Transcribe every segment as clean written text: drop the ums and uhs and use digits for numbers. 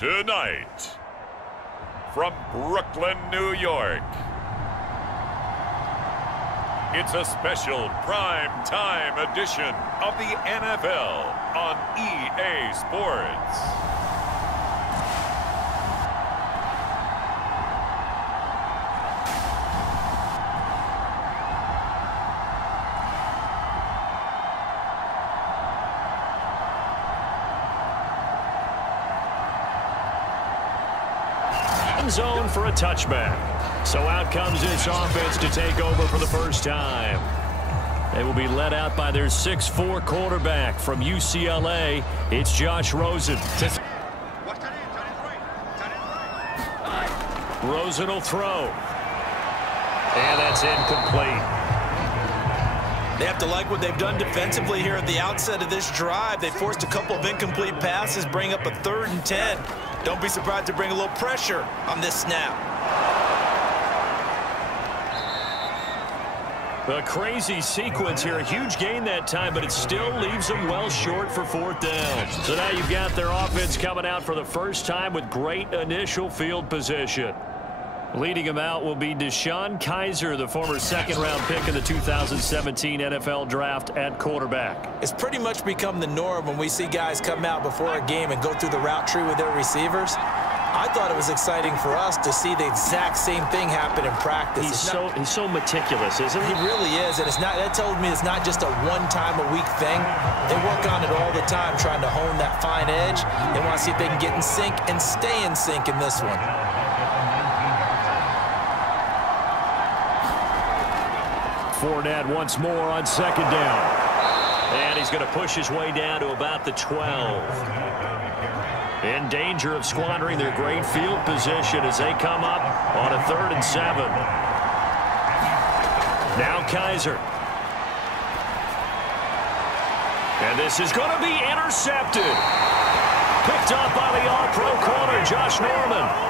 Tonight, from Brooklyn, New York, it's a special prime time edition of the NFL on EA Sports. Zone for a touchback. So out comes this offense to take over for the first time. They will be led out by their 6'4" quarterback from UCLA. It's Josh Rosen. Rosen will throw. And that's incomplete. They have to like what they've done defensively here at the outset of this drive. They forced a couple of incomplete passes, bring up a 3rd and 10. Don't be surprised to bring a little pressure on this snap. A crazy sequence here. A huge gain that time, but it still leaves them well short for 4th down. So now you've got their offense coming out for the first time with great initial field position. Leading him out will be Deshaun Kaiser, the former 2nd-round pick in the 2017 NFL Draft at quarterback. It's pretty much become the norm when we see guys come out before a game and go through the route tree with their receivers. I thought it was exciting for us to see the exact same thing happen in practice. He's so meticulous, isn't he? He really is, and that tells me it's not just a one-time-a-week thing. They work on it all the time, trying to hone that fine edge. They want to see if they can get in sync and stay in sync in this one. Fournette once more on 2nd down. And he's going to push his way down to about the 12. In danger of squandering their great field position as they come up on a 3rd and 7. Now Kaiser. And this is going to be intercepted. Picked up by the all-pro corner, Josh Norman.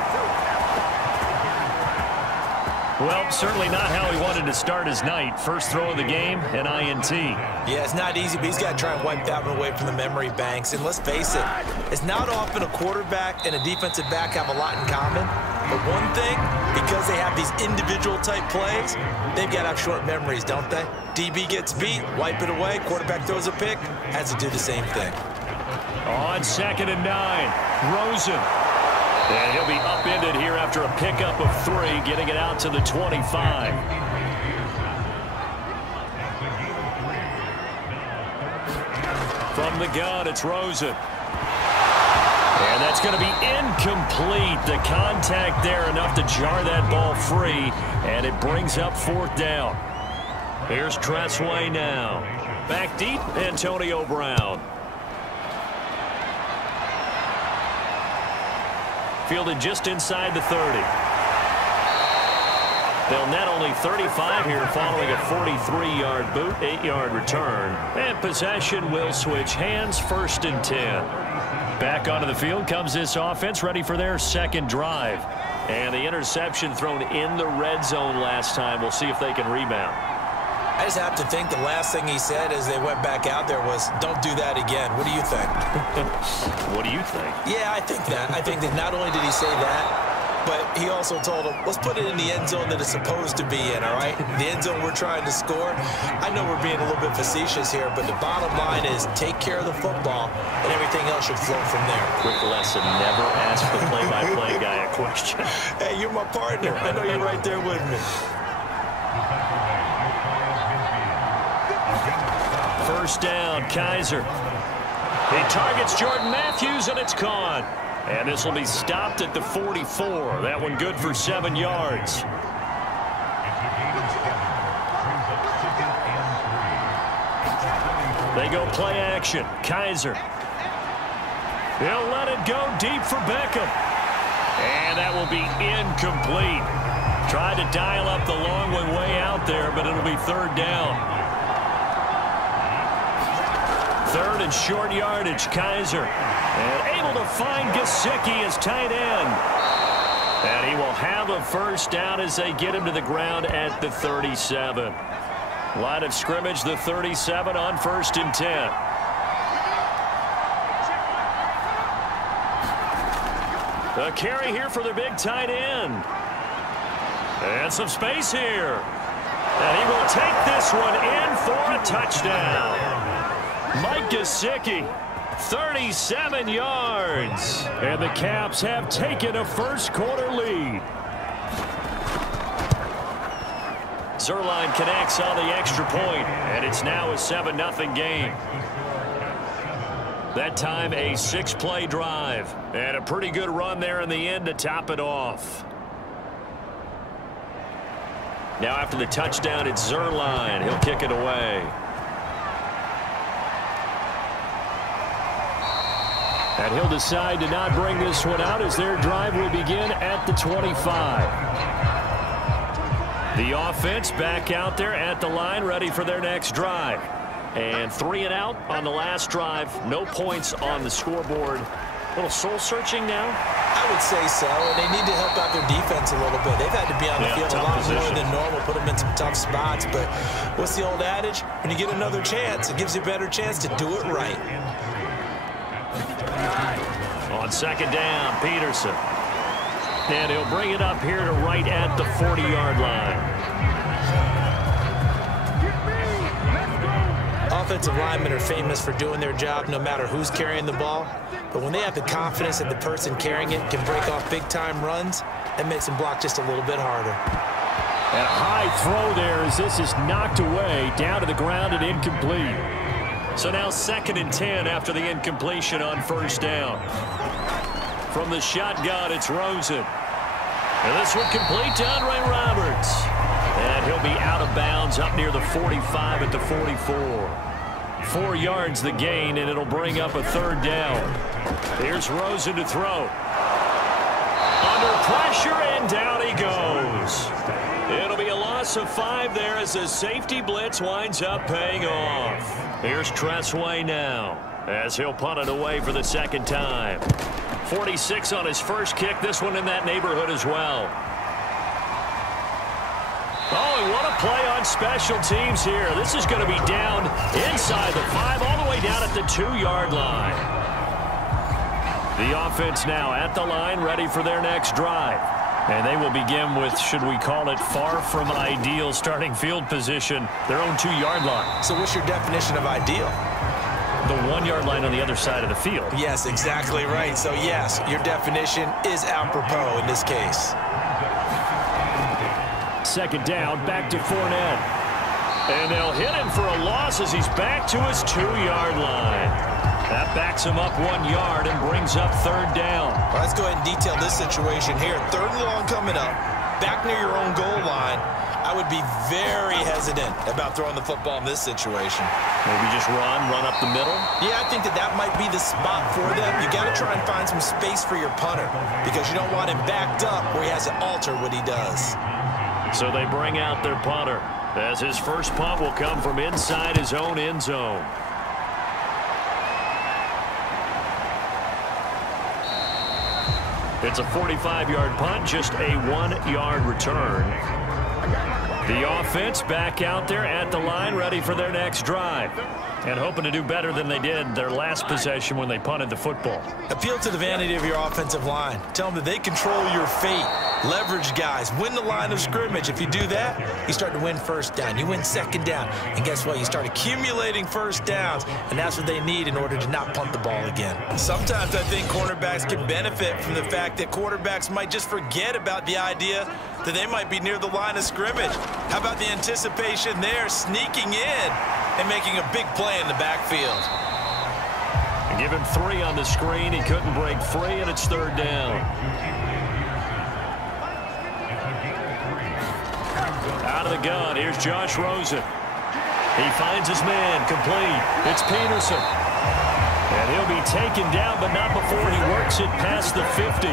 Well, certainly not how he wanted to start his night. First throw of the game, an INT. Yeah, it's not easy, but he's got to try and wipe that one away from the memory banks. And let's face it, it's not often a quarterback and a defensive back have a lot in common. But one thing, because they have these individual type plays, they've got to have short memories, don't they? DB gets beat, wipe it away, quarterback throws a pick, has to do the same thing. On 2nd and 9, Rosen. And he'll be upended here after a pickup of 3, getting it out to the 25. From the gun, it's Rosen. And that's going to be incomplete. The contact there enough to jar that ball free, and it brings up 4th down. Here's Tressway now. Back deep, Antonio Brown. Fielded just inside the 30. They'll net only 35 here following a 43-yard boot, 8-yard return. And possession will switch hands, 1st and 10. Back onto the field comes this offense, ready for their 2nd drive. And the interception thrown in the red zone last time. We'll see if they can rebound. I just have to think the last thing he said as they went back out there was, don't do that again. What do you think? What do you think? Yeah, I think that. I think that not only did he say that, but he also told him, let's put it in the end zone that it's supposed to be in, all right? The end zone we're trying to score. I know we're being a little bit facetious here, but the bottom line is take care of the football, and everything else should flow from there. Quick lesson, never ask the play-by-play guy a question. Hey, you're my partner. I know you're right there with me. 1st down, Kaiser. He targets Jordan Matthews, and it's caught. And this will be stopped at the 44. That one good for 7 yards. They go play action. Kaiser. He'll let it go deep for Beckham. And that will be incomplete. Tried to dial up the long one way out there, but it'll be 3rd down. 3rd and short yardage, Kaiser. And able to find Gesicki as tight end. And he will have a 1st down as they get him to the ground at the 37. Line of scrimmage, the 37 on 1st and 10. A carry here for their big tight end. And some space here. And he will take this one in for a touchdown. Mike Gesicki, 37 yards. And the Caps have taken a first-quarter lead. Zerline connects on the extra point, and it's now a 7-0 game. That time a 6-play drive, and a pretty good run there in the end to top it off. Now after the touchdown, it's Zerline. He'll kick it away. And he'll decide to not bring this one out as their drive will begin at the 25. The offense back out there at the line, ready for their next drive. And 3 and out on the last drive. No points on the scoreboard. A little soul-searching now? I would say so, and they need to help out their defense a little bit. They've had to be on the field a lot more than normal, put them in some tough spots. But what's the old adage? When you get another chance, it gives you a better chance to do it right. On second down, Peterson. And he'll bring it up here to right at the 40-yard line. Offensive linemen are famous for doing their job no matter who's carrying the ball. But when they have the confidence that the person carrying it can break off big-time runs, that makes them block just a little bit harder. And a high throw there as this is knocked away, down to the ground and incomplete. So now 2nd and 10 after the incompletion on first down. From the shotgun, it's Rosen. And this one complete to Andre Roberts. And he'll be out of bounds up near the 45 at the 44. 4 yards the gain, and it'll bring up a 3rd down. Here's Rosen to throw. Under pressure, and down he goes. It'll be a loss of 5 there as the safety blitz winds up paying off. Here's Tressway now as he'll punt it away for the 2nd time. 46 on his first kick. This one in that neighborhood as well. Oh, and what a play on special teams here. This is going to be down inside the 5, all the way down at the 2-yard line. The offense now at the line, ready for their next drive. And they will begin with, should we call it, far from ideal starting field position, their own 2-yard line. So what's your definition of ideal? The 1-yard line on the other side of the field. Yes, exactly right. So, yes, your definition is apropos in this case. 2nd down, back to Fournette. And they'll hit him for a loss as he's back to his 2-yard line. That backs him up 1 yard and brings up 3rd down. Well, let's go ahead and detail this situation here. 3rd and long coming up, back near your own goal line. I would be very hesitant about throwing the football in this situation. Maybe just run up the middle? Yeah, I think that might be the spot for them. You got to try and find some space for your punter because you don't want him backed up where he has to alter what he does. So they bring out their punter as his first punt will come from inside his own end zone. It's a 45-yard punt, just a 1-yard return. The offense back out there at the line, ready for their next drive. And hoping to do better than they did their last possession when they punted the football. Appeal to the vanity of your offensive line. Tell them that they control your fate. Leverage guys. Win the line of scrimmage. If you do that, you start to win 1st down. You win 2nd down. And guess what? You start accumulating 1st downs. And that's what they need in order to not punt the ball again. Sometimes I think cornerbacks can benefit from the fact that quarterbacks might just forget about the idea that they might be near the line of scrimmage. How about the anticipation there, sneaking in and making a big play in the backfield? And give him 3 on the screen. He couldn't break free, and it's 3rd down. Out of the gun, here's Josh Rosen. He finds his man, complete. It's Peterson. And he'll be taken down, but not before he works it past the 50.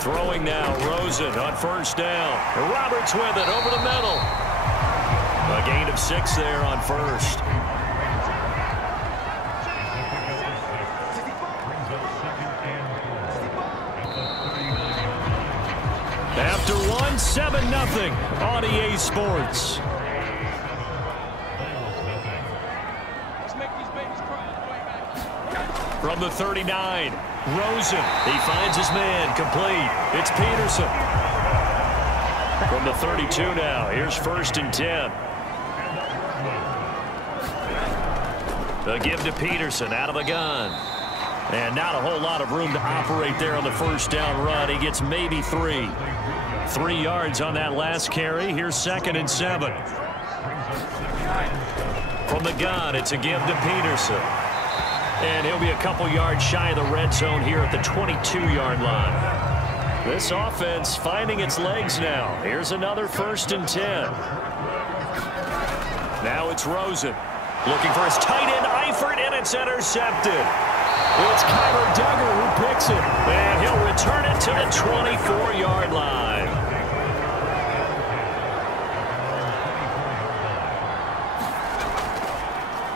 Throwing now, Rosen on 1st down. Roberts with it over the middle. A gain of 6 there on 1st. After 1, 7-0 on EA Sports. From the 39, Rosen. He finds his man, complete. It's Peterson. From the 32 now, here's 1st and 10. The give to Peterson out of the gun. And not a whole lot of room to operate there on the 1st down run. He gets maybe 3. 3 yards on that last carry. Here's 2nd and 7. From the gun, it's a give to Peterson. And he'll be a couple yards shy of the red zone here at the 22-yard line. This offense finding its legs now. Here's another 1st and 10. Now it's Rosen. Looking for his tight end, Eifert, and it's intercepted. It's Kyler Duggar who picks it. And he'll return it to the 24-yard line.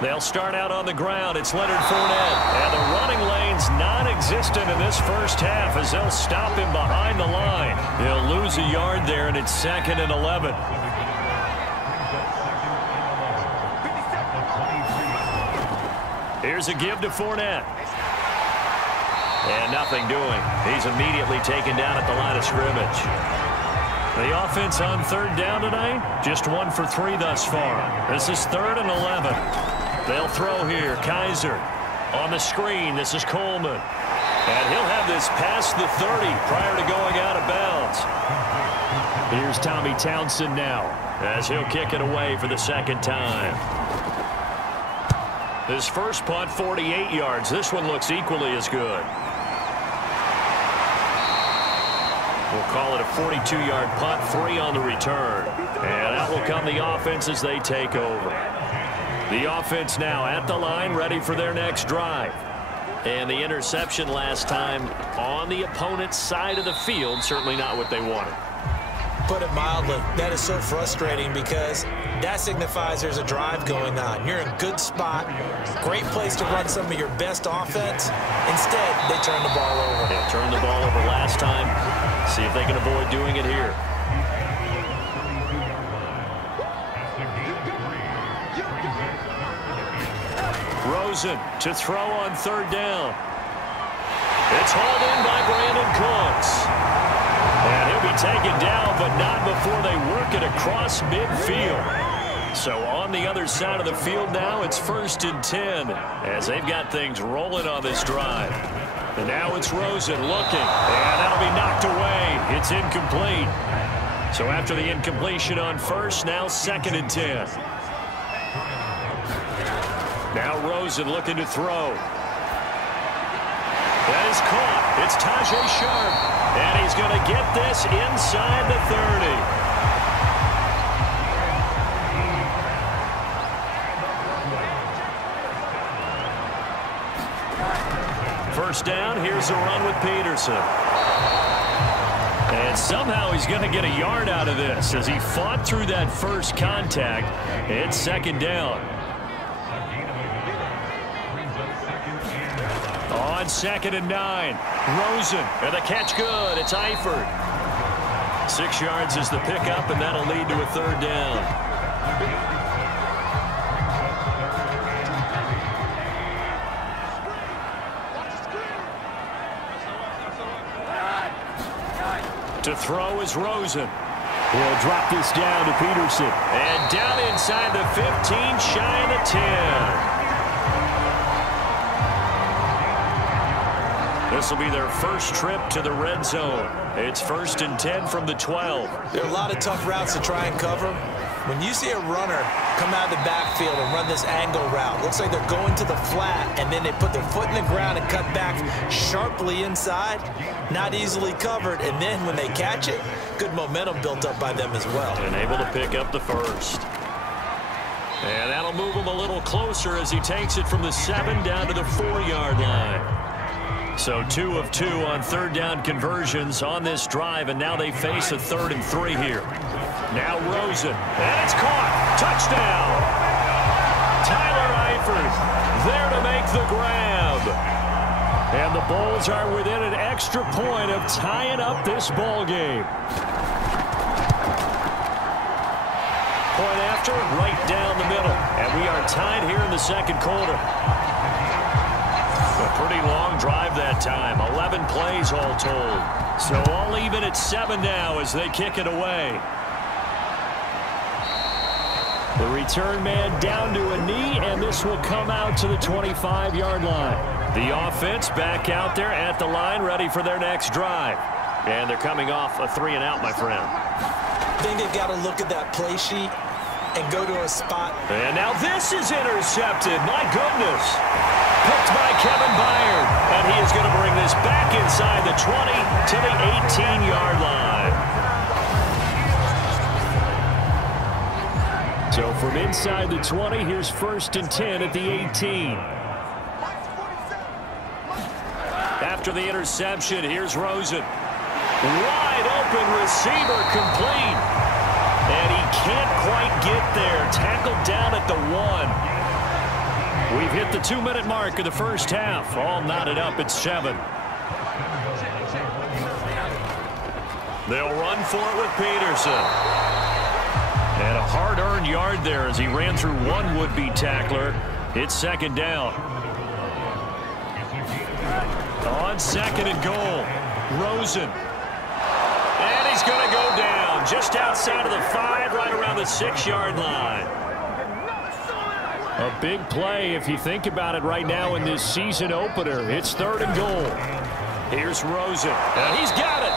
They'll start out on the ground. It's Leonard Fournette. And the running lane's non-existent in this first half as they'll stop him behind the line. He'll lose a yard there, and it's 2nd and 11. Here's a give to Fournette. And nothing doing. He's immediately taken down at the line of scrimmage. The offense on 3rd down tonight, just 1 for 3 thus far. This is 3rd and 11. They'll throw here. Kaiser on the screen. This is Coleman. And he'll have this past the 30 prior to going out of bounds. Here's Tommy Townsend now as he'll kick it away for the 2nd time. His first punt, 48 yards. This one looks equally as good. We'll call it a 42-yard punt, 3 on the return. And out will come the offense as they take over. The offense now at the line, ready for their next drive. And the interception last time on the opponent's side of the field, certainly not what they wanted. Put it mildly, that is so frustrating because that signifies there's a drive going on. You're in a good spot, great place to run some of your best offense. Instead, they turn the ball over. They turned the ball over last time. See if they can avoid doing it here. Rosen to throw on 3rd down. It's hauled in by Brandon Cooks. And he'll be taken down, but not before they work it across midfield. So on the other side of the field now, it's 1st and 10 as they've got things rolling on this drive. And now it's Rosen looking, and that'll be knocked away. It's incomplete. So after the incompletion on 1st, now 2nd and 10. Now Rosen looking to throw. That is caught. It's Tajay Sharp. And he's going to get this inside the 30. First down, here's a run with Peterson. And somehow he's going to get a yard out of this as he fought through that first contact. It's 2nd down. On 2nd and 9, Rosen, and the catch good. It's Eifert. 6 yards is the pickup, and that'll lead to a 3rd down. To throw is Rosen. He'll drop this down to Peterson. And down inside the 15, shy of the 10. This will be their first trip to the red zone. It's 1st and 10 from the 12. There are a lot of tough routes to try and cover. When you see a runner come out of the backfield and run this angle route, looks like they're going to the flat, and then they put their foot in the ground and cut back sharply inside, not easily covered. And then when they catch it, good momentum built up by them as well. And able to pick up the first. And that'll move him a little closer as he takes it from the 7 down to the 4-yard line. So 2 of 2 on 3rd down conversions on this drive, and now they face a 3rd and 3 here. Now Rosen, and it's caught. Touchdown! Tyler Eifert there to make the grab. And the Bulls are within an extra point of tying up this ball game. Point after, right down the middle. And we are tied here in the 2nd quarter. The pretty long drive that time. 11 plays all told. So all even at 7 now as they kick it away. The return man down to a knee, and this will come out to the 25-yard line. The offense back out there at the line, ready for their next drive. And they're coming off a 3-and-out, my friend. I think they've got to look at that play sheet and go to a spot. And now this is intercepted. My goodness. Picked by Kevin Byard. And he is going to bring this back inside the 20 to the 18-yard line. So from inside the 20, here's 1st and 10 at the 18. After the interception, here's Rosen. Wide open receiver complete. And he can't quite get there. Tackled down at the 1. We've hit the 2-minute mark of the first half. All knotted up at 7. They'll run for it with Peterson. And a hard-earned yard there as he ran through one would-be tackler. It's 2nd down. On 2nd and goal, Rosen. And he's going to go down just outside of the 5, right around the 6-yard line. A big play if you think about it right now in this season opener. It's 3rd and goal. Here's Rosen. And he's got it.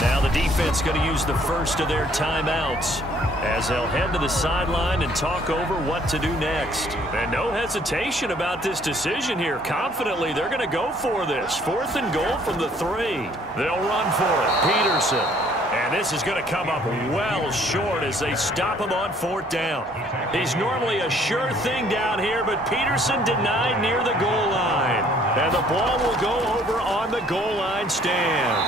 Now the defense going to use the first of their timeouts as they'll head to the sideline and talk over what to do next. And no hesitation about this decision here. Confidently, they're going to go for this. 4th and goal from the 3. They'll run for it. Peterson. And this is going to come up well short as they stop him on 4th down. He's normally a sure thing down here, but Peterson denied near the goal line. And the ball will go over on the goal line stand.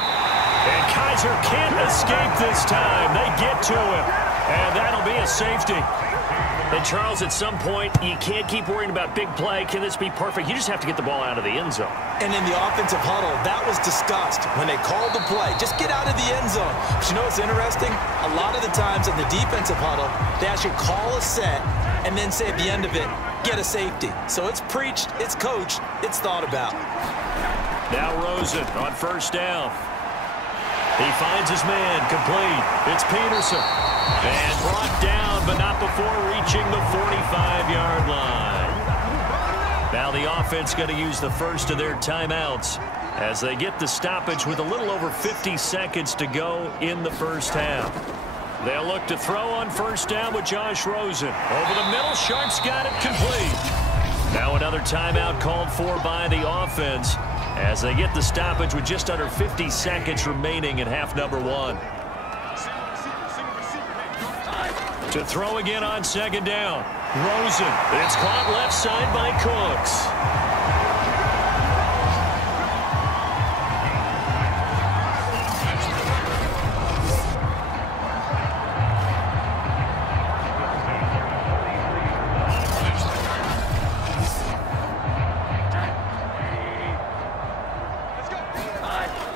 And Kaiser can't escape this time. They get to him. And that'll be a safety. And Charles, at some point, you can't keep worrying about big play. Can this be perfect? You just have to get the ball out of the end zone. And in the offensive huddle, that was discussed when they called the play. Just get out of the end zone. But you know what's interesting? A lot of the times in the defensive huddle, they actually call a set and then say at the end of it, get a safety. So it's preached, it's coached, it's thought about. Now Rosen on 1st down. He finds his man, complete. It's Peterson. And brought down, but not before reaching the 45-yard line. Now the offense going to use the first of their timeouts as they get the stoppage with a little over 50 seconds to go in the first half. They'll look to throw on 1st down with Josh Rosen. Over the middle, Sharp's got it complete. Now another timeout called for by the offense as they get the stoppage with just under 50 seconds remaining in half number 1. To throw again on 2nd down. Rosen. It's caught left side by Cooks.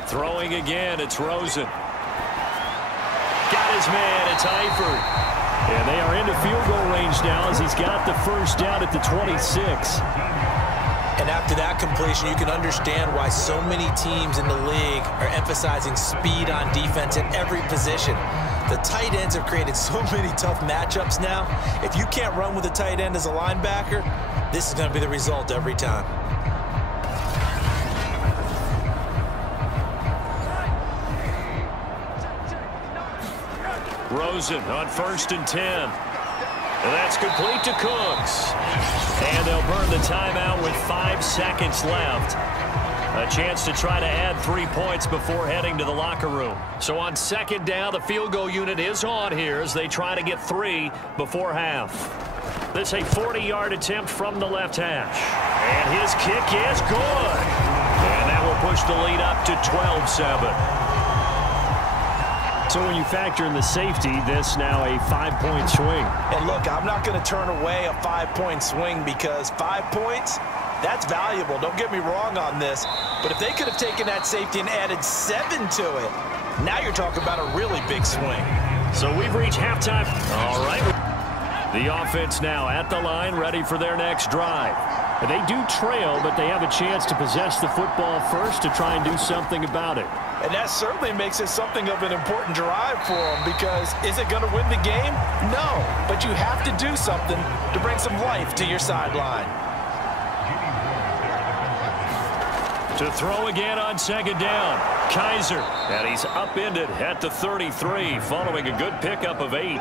Throwing again, it's Rosen. Got his man, it's Eifert. And they are into field goal range now as he's got the 1st down at the 26. And after that completion, you can understand why so many teams in the league are emphasizing speed on defense at every position. The tight ends have created so many tough matchups now. If you can't run with a tight end as a linebacker, this is going to be the result every time. Rosen on 1st and 10. And that's complete to Cooks. And they'll burn the timeout with 5 seconds left. A chance to try to add 3 points before heading to the locker room. So on 2nd down, the field goal unit is on here as they try to get 3 before half. This is a 40-yard attempt from the left hash. And his kick is good. And that will push the lead up to 12-7. So when you factor in the safety, this now a 5-point swing. And look, I'm not going to turn away a 5-point swing because 5 points, that's valuable. Don't get me wrong on this. But if they could have taken that safety and added 7 to it, now you're talking about a really big swing. So we've reached halftime. All right. The offense now at the line, ready for their next drive. They do trail, but they have a chance to possess the football first to try and do something about it. And that certainly makes it something of an important drive for them, because is it going to win the game? No, but you have to do something to bring some life to your sideline. To throw again on second down, Kaiser, and he's upended at the 33 following a good pickup of 8.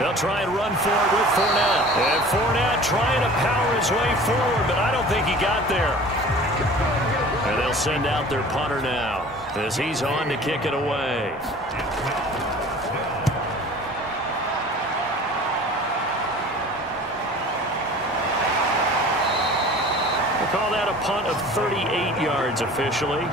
They'll try and run for it with Fournette. And Fournette trying to power his way forward, but I don't think he got there. And they'll send out their punter now as he's on to kick it away. We'll call that a punt of 38 yards officially.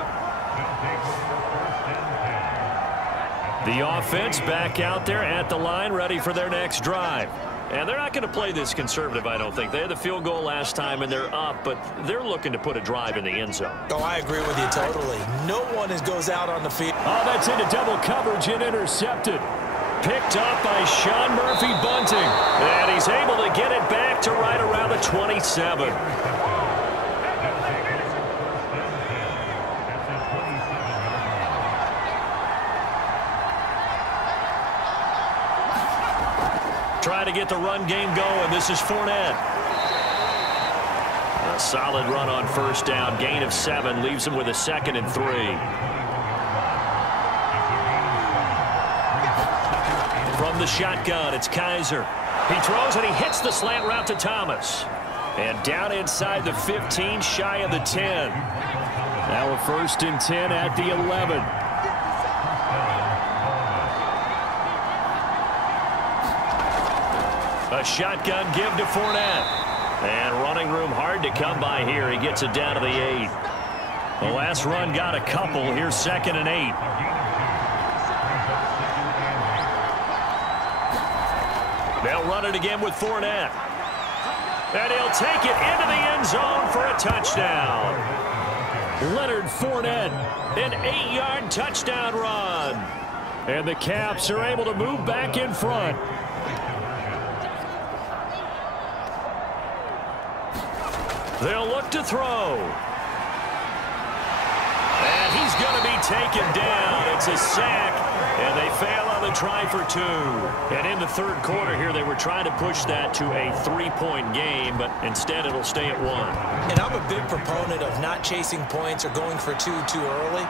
The offense back out there at the line, ready for their next drive. And they're not going to play this conservative, I don't think. They had the field goal last time, and they're up, but they're looking to put a drive in the end zone. Oh, I agree with you totally. No one goes out on the field. Oh, that's into double coverage and intercepted. Picked up by Sean Murphy Bunting. And he's able to get it back to right around the 27. Trying to get the run game going. This is Fournette. A solid run on first down. Gain of 7 leaves him with a 2nd and 3. From the shotgun, it's Kaiser. He throws and he hits the slant route to Thomas. And down inside the 15, shy of the 10. Now a 1st and 10 at the 11. A shotgun give to Fournette. And running room hard to come by here. He gets it down to the 8. The last run got a couple. Here's 2nd and 8. They'll run it again with Fournette. And he'll take it into the end zone for a touchdown. Leonard Fournette, an 8-yard touchdown run. And the Caps are able to move back in front. They'll look to throw. And he's going to be taken down. It's a sack, and they fail on the try for 2. And in the 3rd quarter here, they were trying to push that to a 3-point game, but instead it'll stay at 1. And I'm a big proponent of not chasing points or going for 2 too early.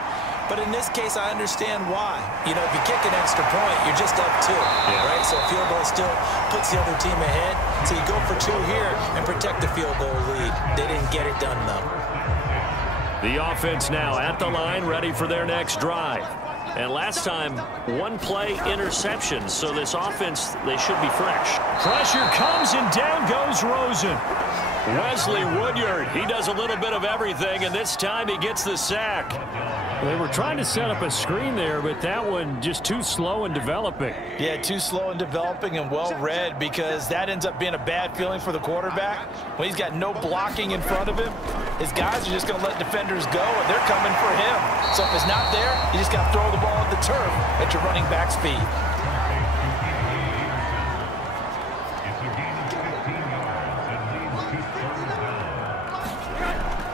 But in this case, I understand why. You know, if you kick an extra point, you're just up 2, right? So a field goal still puts the other team ahead. So you go for 2 here and protect the field goal lead. They didn't get it done, though. The offense now at the line, ready for their next drive. And last time, 1-play interception. So this offense, they should be fresh. Pressure comes, and down goes Rosen. Wesley Woodyard, he does a little bit of everything, and this time he gets the sack. They were trying to set up a screen there, but that one just too slow in developing. Yeah, too slow in developing and well read, because that ends up being a bad feeling for the quarterback. When he's got no blocking in front of him, his guys are just going to let defenders go, and they're coming for him. So if it's not there, you just got to throw the ball at the turf at your running back speed.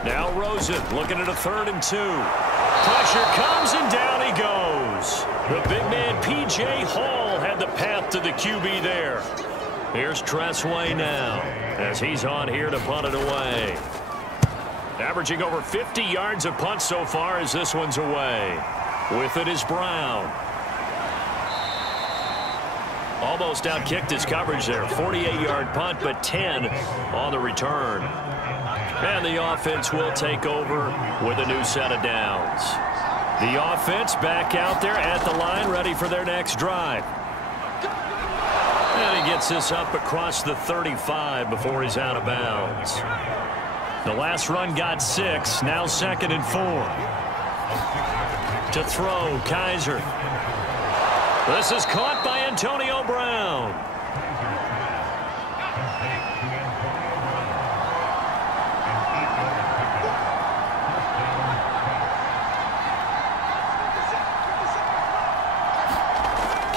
Now Rosen looking at a 3rd and 2. Pressure comes, and down he goes. The big man, P.J. Hall, had the path to the QB there. Here's Tressway now as he's on here to punt it away. Averaging over 50 yards a punt so far as this one's away. With it is Brown. Almost outkicked his coverage there. 48-yard punt, but 10 on the return. And the offense will take over with a new set of downs. The offense back out there at the line, ready for their next drive. And he gets this up across the 35 before he's out of bounds. The last run got 6, now 2nd and 4. To throw, Kaiser. This is caught by Antonio Brown.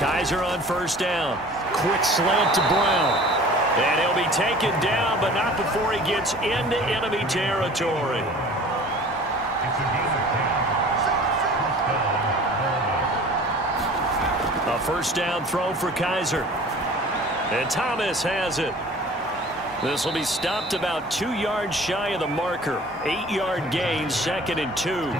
Kaiser on first down. Quick slant to Brown. And he'll be taken down, but not before he gets into enemy territory. A first down throw for Kaiser. And Thomas has it. This will be stopped about 2 yards shy of the marker. 8-yard gain, 2nd and 2.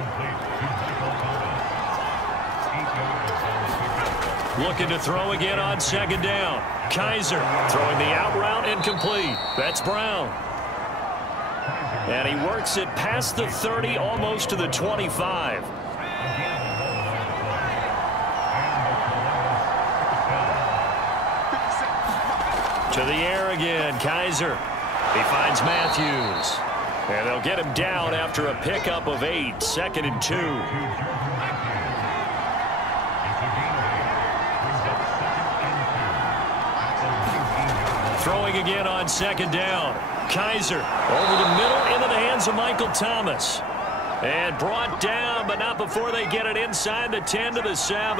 Looking to throw again on 2nd down. Kaiser throwing the out route incomplete. That's Brown. And he works it past the 30, almost to the 25. To the air again, Kaiser. He finds Matthews. And they'll get him down after a pickup of 8, 2nd and 2. Throwing again on 2nd down. Kaiser over the middle into the hands of Michael Thomas. And brought down, but not before they get it inside the 10 to the 7.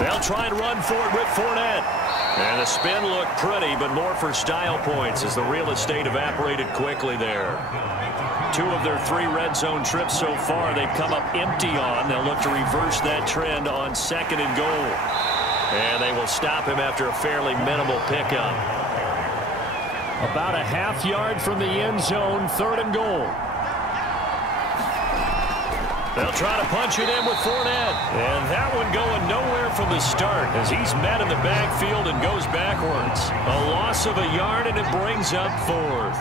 They'll try and run for it with Fournette. And the spin looked pretty, but more for style points as the real estate evaporated quickly there. 2 of their 3 red zone trips so far they've come up empty on. They'll look to reverse that trend on 2nd and goal. And they will stop him after a fairly minimal pickup. About a half yard from the end zone, 3rd and goal. They'll try to punch it in with Fournette. And that one going nowhere from the start as he's met in the backfield and goes backwards. A loss of a yard, and it brings up 4th.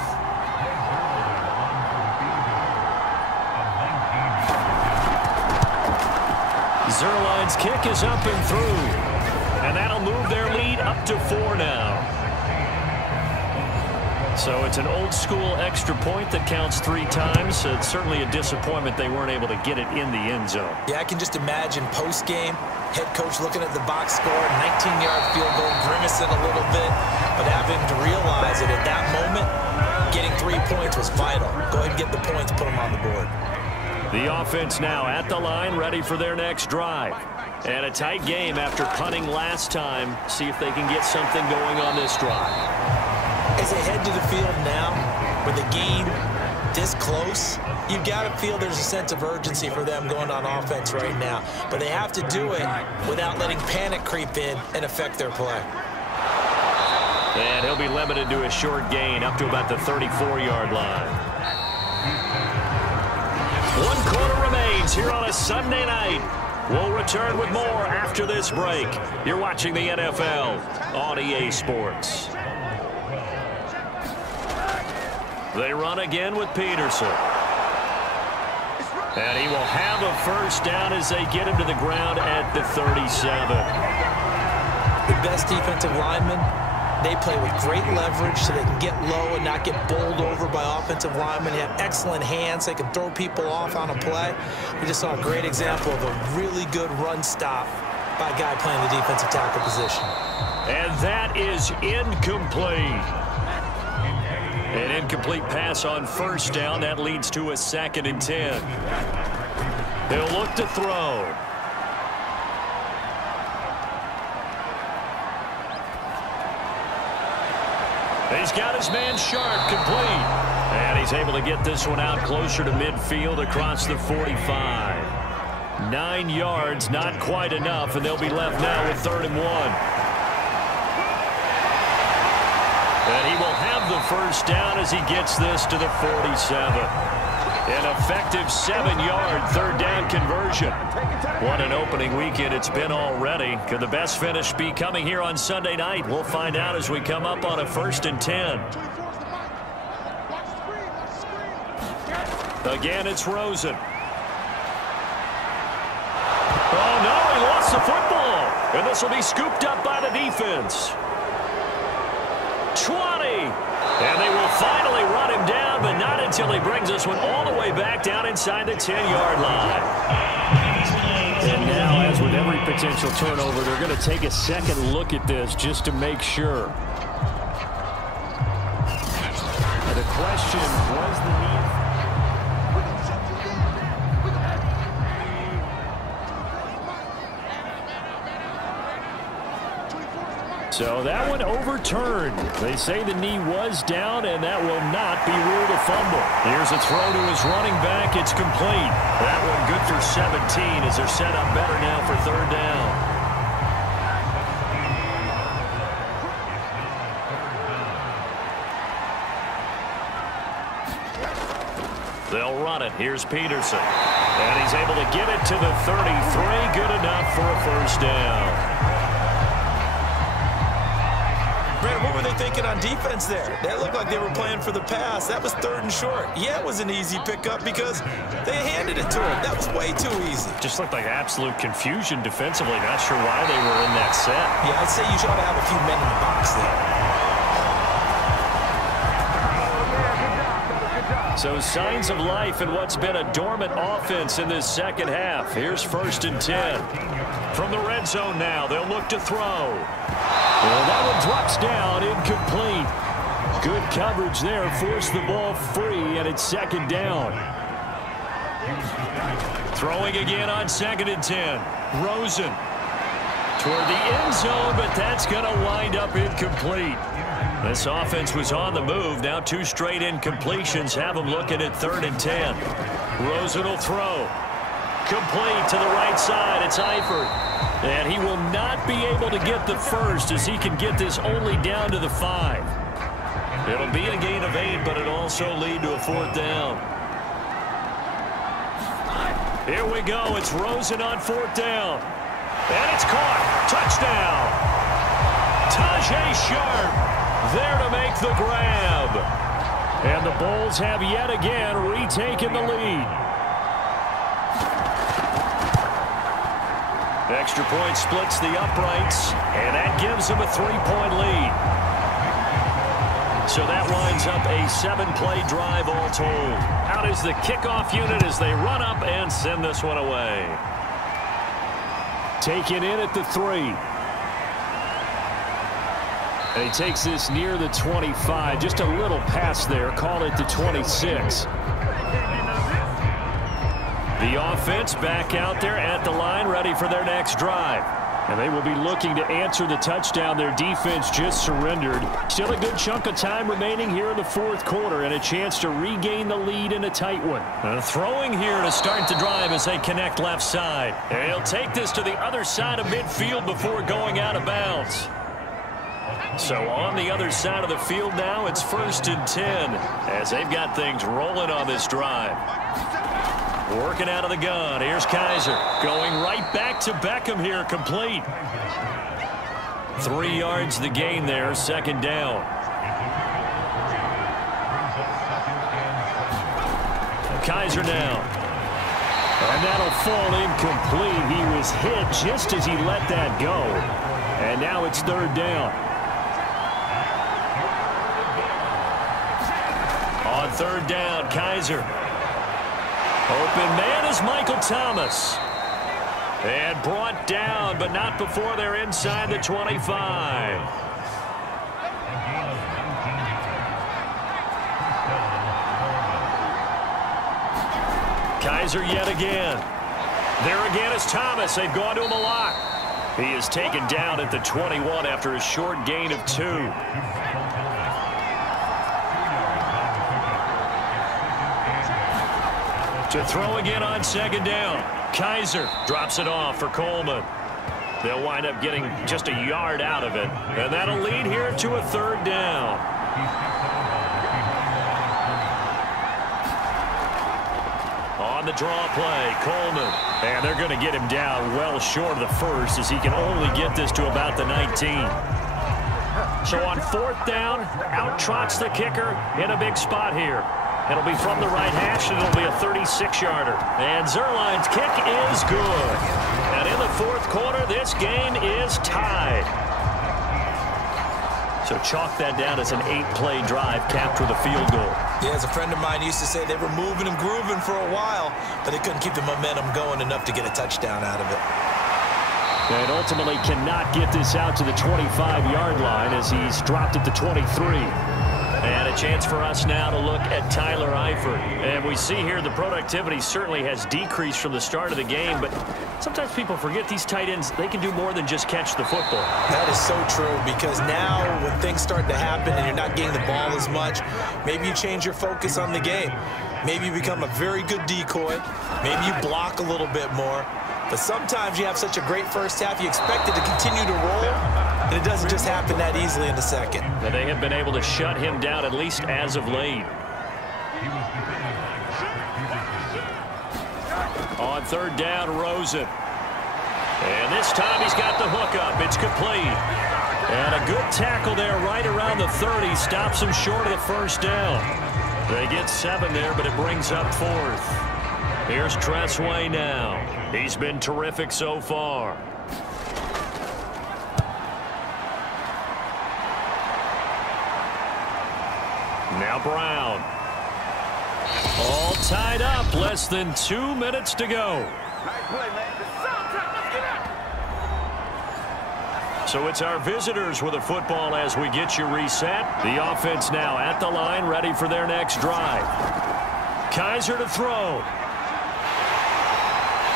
Zerline's kick is up and through. And that'll move their lead up to 4 now. So it's an old-school extra point that counts 3 times. It's certainly a disappointment they weren't able to get it in the end zone. Yeah, I can just imagine post-game, head coach looking at the box score, 19-yard field goal, grimacing a little bit, but having to realize that at that moment, getting 3 points was vital. Go ahead and get the points, put them on the board. The offense now at the line, ready for their next drive. And a tight game after punting last time. See if they can get something going on this drive. As they head to the field now, with a game this close, you've got to feel there's a sense of urgency for them going on offense right now. But they have to do it without letting panic creep in and affect their play. And he'll be limited to a short gain up to about the 34-yard line. 1 quarter remains here on a Sunday night. We'll return with more after this break. You're watching the NFL on EA Sports. They run again with Peterson. And he will have a first down as they get him to the ground at the 37. The best defensive linemen, they play with great leverage so they can get low and not get bowled over by offensive linemen. They have excellent hands. They can throw people off on a play. We just saw a great example of a really good run stop by a guy playing the defensive tackle position. And that is incomplete. An incomplete pass on first down. That leads to a 2nd and 10. He'll look to throw. He's got his man Sharp complete. And he's able to get this one out closer to midfield across the 45. 9 yards, not quite enough, and they'll be left now with 3rd and 1. And he will have the first down as he gets this to the 47. An effective 7-yard 3rd down conversion. What an opening weekend it's been already. Could the best finish be coming here on Sunday night? We'll find out as we come up on a 1st and 10. Again, it's Rosen. Oh, no, he lost the football. And this will be scooped up by the defense. 20. And they will finally run him down, but not until he brings this one all the way back down inside the 10-yard line. And now, as with every potential turnover, they're going to take a second look at this just to make sure. The question was the need. So that one overturned. They say the knee was down, and that will not be ruled a fumble. Here's a throw to his running back. It's complete. That one good for 17 as they're set up better now for third down. They'll run it. Here's Peterson. And he's able to get it to the 33. Good enough for a first down. Brandon, what were they thinking on defense there? They looked like they were playing for the pass. That was 3rd and short. Yeah, it was an easy pickup because they handed it to him. That was way too easy. Just looked like absolute confusion defensively. Not sure why they were in that set. Yeah, I'd say you should have a few men in the box there. So signs of life in what's been a dormant offense in this second half. Here's 1st and 10. From the red zone now, they'll look to throw. Well, that one drops down, incomplete. Good coverage there, forced the ball free, and it's 2nd down. Throwing again on 2nd and 10. Rosen toward the end zone, but that's going to wind up incomplete. This offense was on the move. Now 2 straight incompletions have them looking at 3rd and 10. Rosen will throw. Complete to the right side. It's Eifert. And he will not be able to get the first as he can get this only down to the 5. It'll be a gain of 8, but it'll also lead to a 4th down. Here we go. It's Rosen on 4th down. And it's caught. Touchdown. Tajay Sharp there to make the grab. And the Bulls have yet again retaken the lead. Extra point splits the uprights, and that gives them a 3-point lead. So that winds up a 7-play drive all told. Out is the kickoff unit as they run up and send this one away. Taken in at the 3. And he takes this near the 25. Just a little pass there. Call it the 26. The offense back out there at the line, ready for their next drive. And they will be looking to answer the touchdown their defense just surrendered. Still a good chunk of time remaining here in the 4th quarter and a chance to regain the lead in a tight one. Throwing here to start the drive as they connect left side. And he'll take this to the other side of midfield before going out of bounds. So on the other side of the field now, it's 1st and 10 as they've got things rolling on this drive. Working out of the gun. Here's Kaiser going right back to Beckham here, complete. 3 yards the gain there, 2nd down. Kaiser now. And that'll fall incomplete. He was hit just as he let that go. And now it's 3rd down. On 3rd down, Kaiser. Open man is Michael Thomas. And brought down, but not before they're inside the 25. Kaiser yet again. There again is Thomas. They've gone to him a lot. He is taken down at the 21 after a short gain of 2. To throw again on 2nd down. Kaiser drops it off for Coleman. They'll wind up getting just a yard out of it. And that'll lead here to a 3rd down. On the draw play, Coleman. And they're going to get him down well short of the first as he can only get this to about the 19. So on 4th down, out trots the kicker in a big spot here. It'll be from the right hash, and it'll be a 36-yarder. And Zerline's kick is good. And in the 4th quarter, this game is tied. So chalk that down as an 8-play drive capped with a field goal. Yeah, as a friend of mine used to say, they were moving and grooving for a while, but they couldn't keep the momentum going enough to get a touchdown out of it. And ultimately cannot get this out to the 25-yard line as he's dropped at the 23. And a chance for us now to look at Tyler Eifert. And we see here the productivity certainly has decreased from the start of the game, but sometimes people forget these tight ends, they can do more than just catch the football. That is so true, because now when things start to happen and you're not getting the ball as much, maybe you change your focus on the game. Maybe you become a very good decoy. Maybe you block a little bit more. But sometimes you have such a great first half, you expect it to continue to roll, and it doesn't just happen that easily in the second. And they have been able to shut him down, at least as of late. On third down, Rosen. And this time he's got the hook up. It's complete. And a good tackle there right around the 30. Stops him short of the first down. They get 7 there, but it brings up 4th. Here's Tressway now. He's been terrific so far. Now Brown. All tied up. Less than 2 minutes to go. So it's our visitors with a football as we get you reset. The offense now at the line, ready for their next drive. Kaiser to throw.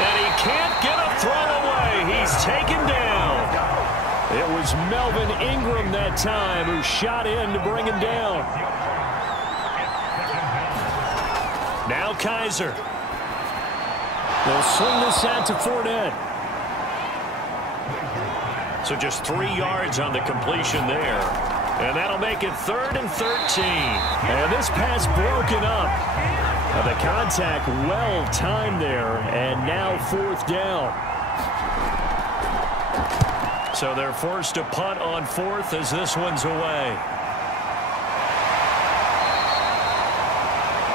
And he can't get a throw away. He's taken down. It was Melvin Ingram that time who shot in to bring him down. Now Kaiser. They'll swing this out to Fournette. So just 3 yards on the completion there. And that'll make it 3rd and 13. And this pass broken up. The contact well timed there, and now 4th down. So they're forced to punt on 4th as this one's away.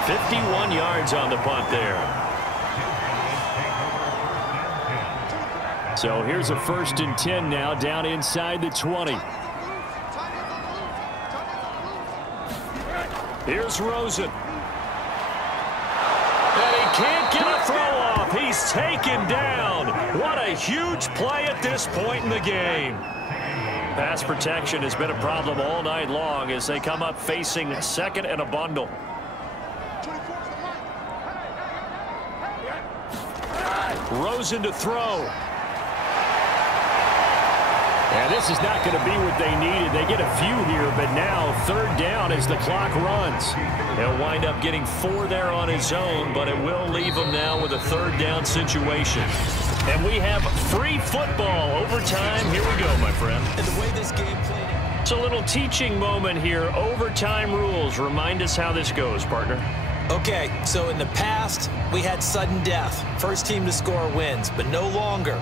51 yards on the punt there. So here's a 1st and 10 now, down inside the 20. Here's Rosen. And he can't get a throw off. He's taken down. What a huge play at this point in the game. Pass protection has been a problem all night long as they come up facing 2nd and a bundle. Rosen to throw. And this is not going to be what they needed. They get a few here, but now 3rd down as the clock runs. He'll wind up getting 4 there on his own, but it will leave him now with a 3rd down situation. And we have free football. Overtime. Here we go, my friend. And the way this game played out. It's a little teaching moment here. Overtime rules. Remind us how this goes, partner. Okay, so in the past, we had sudden death. First team to score wins, but no longer.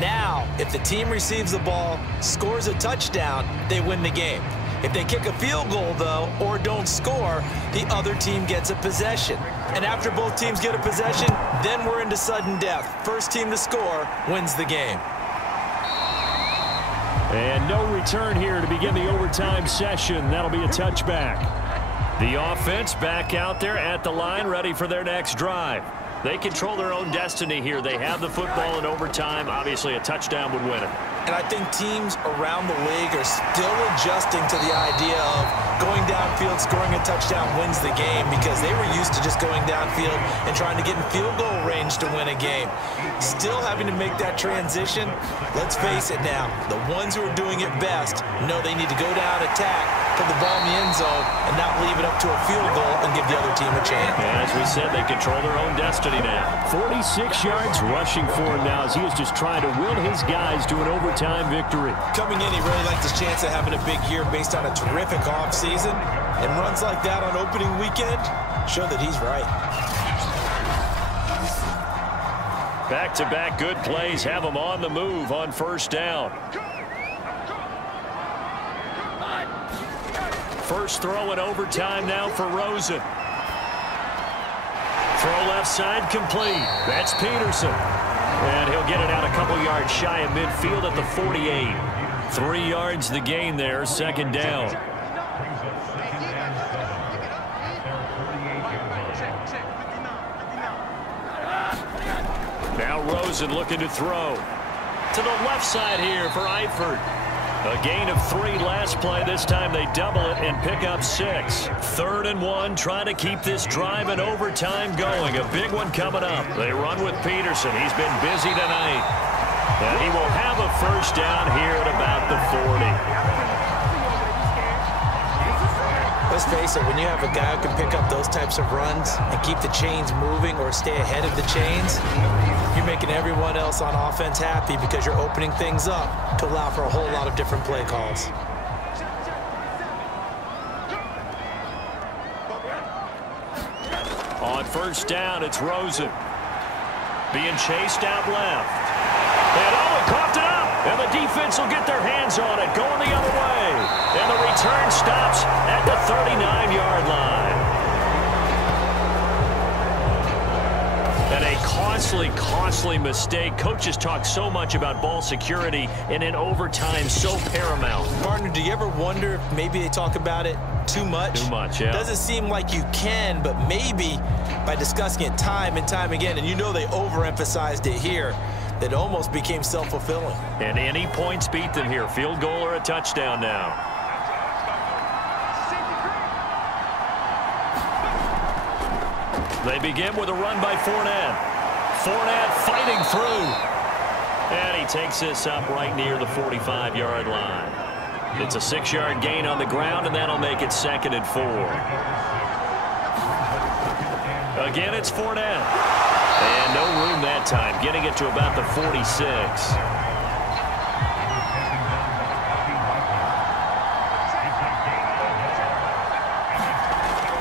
Now, if the team receives the ball, scores a touchdown, they win the game. If they kick a field goal, though, or don't score, the other team gets a possession. And after both teams get a possession, then we're into sudden death. First team to score wins the game. And no return here to begin the overtime session. That'll be a touchback. The offense back out there at the line, ready for their next drive. They control their own destiny here. They have the football in overtime. Obviously, a touchdown would win it. And I think teams around the league are still adjusting to the idea of going downfield, scoring a touchdown wins the game, because they were used to just going downfield and trying to get in field goal range to win a game. Still having to make that transition. Let's face it now, the ones who are doing it best know they need to go down, attack, put the ball in the end zone, and not leave it up to a field goal and give the other team a chance. And as we said, they control their own destiny now. 46 yards rushing for him now as he is just trying to will his guys to an overtime victory. Coming in, he really liked his chance of having a big year based on a terrific offseason. And runs like that on opening weekend show that he's right. Back-to-back good plays have him on the move on 1st down. First throw in overtime now for Rosen. Throw left side complete. That's Peterson. And he'll get it out a couple yards shy of midfield at the 48. 3 yards the gain there, 2nd down. Now Rosen looking to throw. To the left side here for Eifert. A gain of 3 last play. This time they double it and pick up 6. 3rd and 1, trying to keep this drive in overtime going. A big one coming up. They run with Peterson. He's been busy tonight. And he will have a first down here at about the 40. Let's face it, when you have a guy who can pick up those types of runs and keep the chains moving or stay ahead of the chains, you're making everyone else on offense happy because you're opening things up to allow for a whole lot of different play calls. On first down, it's Rosen. Being chased out left. And coughed it up. And the defense will get their hands on it, going the other way. And the return stops at the 39-yard line. And a costly mistake. Coaches talk so much about ball security, and in overtime, so paramount. Partner, do you ever wonder if maybe they talk about it too much? Too much, yeah. Doesn't seem like you can, but maybe by discussing it time and time again, and you know they overemphasized it here, that almost became self-fulfilling. And any points beat them here. Field goal or a touchdown now. They begin with a run by Fournette. Fournette fighting through. And he takes this up right near the 45-yard line. It's a 6-yard gain on the ground, and that'll make it 2nd and 4. Again, it's Fournette. And no room that time, getting it to about the 46.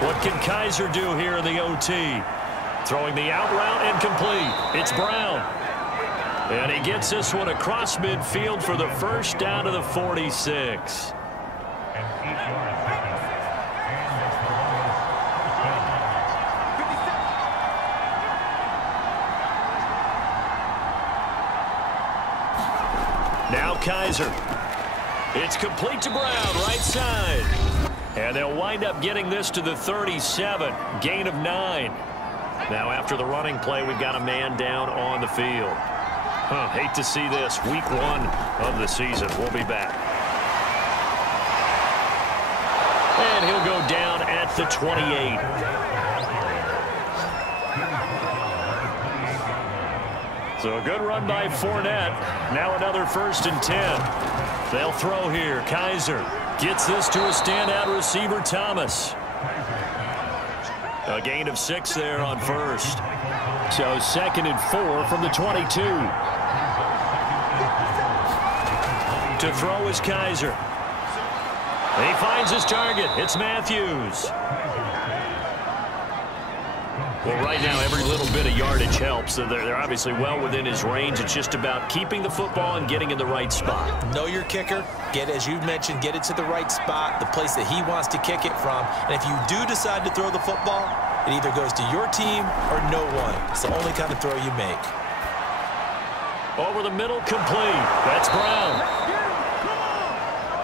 What can Kaiser do here in the OT? Throwing the out route incomplete. It's Brown. And he gets this one across midfield for the first down to the 46. Now Kaiser. It's complete to Brown, right side. And they'll wind up getting this to the 37. Gain of 9. Now after the running play, we've got a man down on the field. Hate to see this. Week 1 of the season. We'll be back. And he'll go down at the 28. So a good run by Fournette. Now another 1st and 10. They'll throw here. Kaiser gets this to a standout receiver, Thomas. A gain of 6 there on first. So 2nd and 4 from the 22. To throw is Kaiser. He finds his target. It's Matthews. Well, right now, every little bit of yardage helps. So they're obviously well within his range. It's just about keeping the football and getting in the right spot. Know your kicker. As you mentioned, get it to the right spot, the place that he wants to kick it from. And if you do decide to throw the football, it either goes to your team or no one. It's the only kind of throw you make. Over the middle, complete. That's Brown.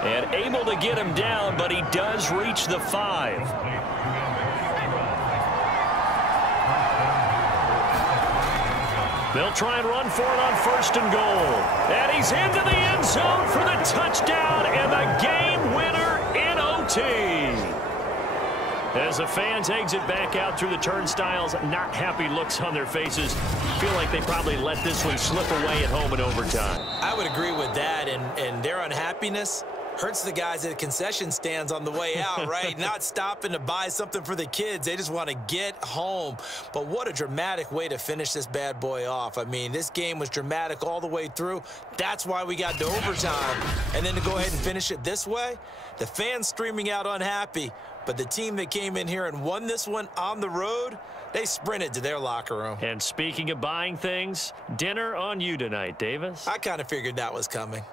And able to get him down, but he does reach the 5. They'll try and run for it on 1st and goal. And he's into the end zone for the touchdown and the game winner in OT. As the fans exit back out through the turnstiles, not happy looks on their faces. Feel like they probably let this one slip away at home in overtime. I would agree with that, and their unhappiness hurts the guys at the concession stands on the way out, right? Not stopping to buy something for the kids. They just want to get home. But what a dramatic way to finish this bad boy off. I mean, this game was dramatic all the way through. That's why we got to overtime. And then to go ahead and finish it this way, the fans streaming out unhappy. But the team that came in here and won this one on the road, they sprinted to their locker room. And speaking of buying things, dinner on you tonight, Davis. I kind of figured that was coming.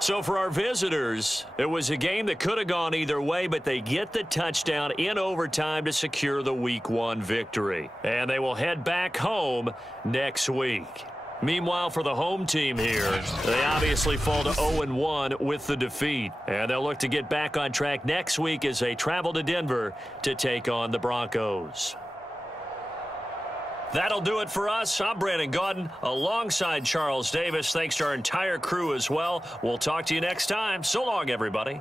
So for our visitors, it was a game that could have gone either way, but they get the touchdown in overtime to secure the Week 1 victory. And they will head back home next week. Meanwhile, for the home team here, they obviously fall to 0-1 with the defeat. And they'll look to get back on track next week as they travel to Denver to take on the Broncos. That'll do it for us. I'm Brandon Gaudin alongside Charles Davis. Thanks to our entire crew as well. We'll talk to you next time. So long, everybody.